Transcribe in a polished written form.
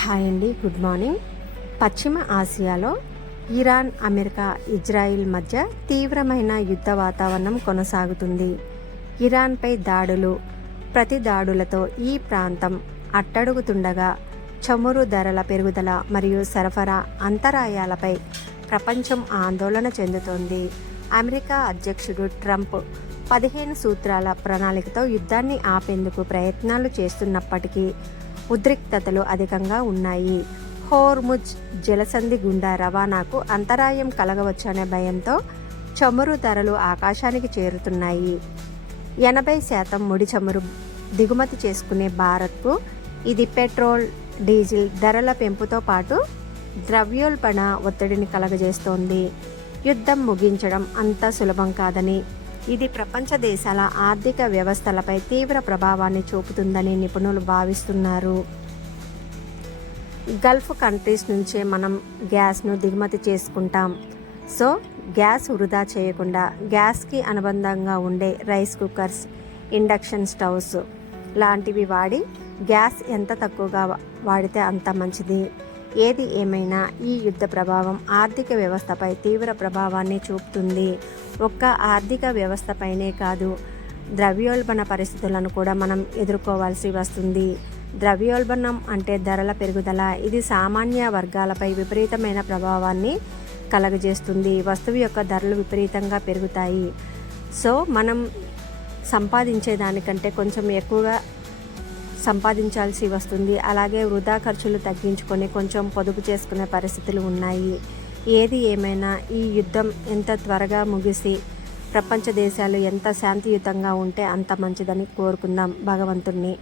Hi అండి, good morning. పశ్చిమ ఆసియాలో ఇరాన్, అమెరికా, ఇజ్రాయిల్ మధ్య తీవ్రమైన యుద్ధ వాతావరణం కొనసాగుతుంది. ఇరాన్పై దాడులు, ప్రతి దాడులతో ఈ ప్రాంతం అట్టడుగుతుండగా చమురు ధరల పెరుగుదల మరియు సరఫరా అంతరాయాలపై ప్రపంచం ఆందోళన చెందుతోంది. అమెరికా అధ్యక్షుడు ట్రంప్ 15 సూత్రాల ప్రణాళికతో యుద్ధాన్ని ఆపేందుకు ప్రయత్నాలు చేస్తున్నప్పటికీ ఉద్రిక్తతలు అధికంగా ఉన్నాయి. హోర్ముజ్ జలసంధి గుండా రవాణాకు అంతరాయం కలగవచ్చనే భయంతో చమురు ధరలు ఆకాశానికి చేరుతున్నాయి. 80% ముడి చమురు దిగుమతి చేసుకునే భారత్కు ఇది పెట్రోల్, డీజిల్ ధరల పెంపుతో పాటు ద్రవ్యోల్బణ ఒత్తిడిని కలగజేస్తోంది. యుద్ధం ముగించడం అంత సులభం కాదని, ఇది ప్రపంచ దేశాల ఆర్థిక వ్యవస్థలపై తీవ్ర ప్రభావాన్ని చూపుతుందని నిపుణులు భావిస్తున్నారు. గల్ఫ్ కంట్రీస్ నుంచే మనం గ్యాస్ను దిగుమతి చేసుకుంటాం. సో గ్యాస్ వృధా చేయకుండా గ్యాస్కి అనుబంధంగా ఉండే రైస్ కుక్కర్స్, ఇండక్షన్ స్టవ్స్ లాంటివి వాడి గ్యాస్ ఎంత తక్కువగా వాడితే అంత మంచిది. ఏది ఏమైనా ఈ యుద్ధ ప్రభావం ఆర్థిక వ్యవస్థపై తీవ్ర ప్రభావాన్ని చూపుతుంది. ఒక్క ఆర్థిక వ్యవస్థపైనే కాదు, ద్రవ్యోల్బణ పరిస్థితులను కూడా మనం ఎదుర్కోవాల్సి వస్తుంది. ద్రవ్యోల్బణం అంటే ధరల పెరుగుదల. ఇది సామాన్య వర్గాలపై విపరీతమైన ప్రభావాన్ని కలగజేస్తుంది. వస్తువు యొక్క ధరలు విపరీతంగా పెరుగుతాయి. సో మనం సంపాదించే దానికంటే కొంచెం ఎక్కువగా సంపాదించాల్సి వస్తుంది. అలాగే వృధా ఖర్చులు తగ్గించుకొని కొంచెం పొదుపు చేసుకునే పరిస్థితులు ఉన్నాయి. ఏది ఏమైనా ఈ యుద్ధం ఎంత త్వరగా ముగిసి ప్రపంచ దేశాలు ఎంత శాంతియుతంగా ఉంటే అంత మంచిదని కోరుకుందాం భగవంతుణ్ణి.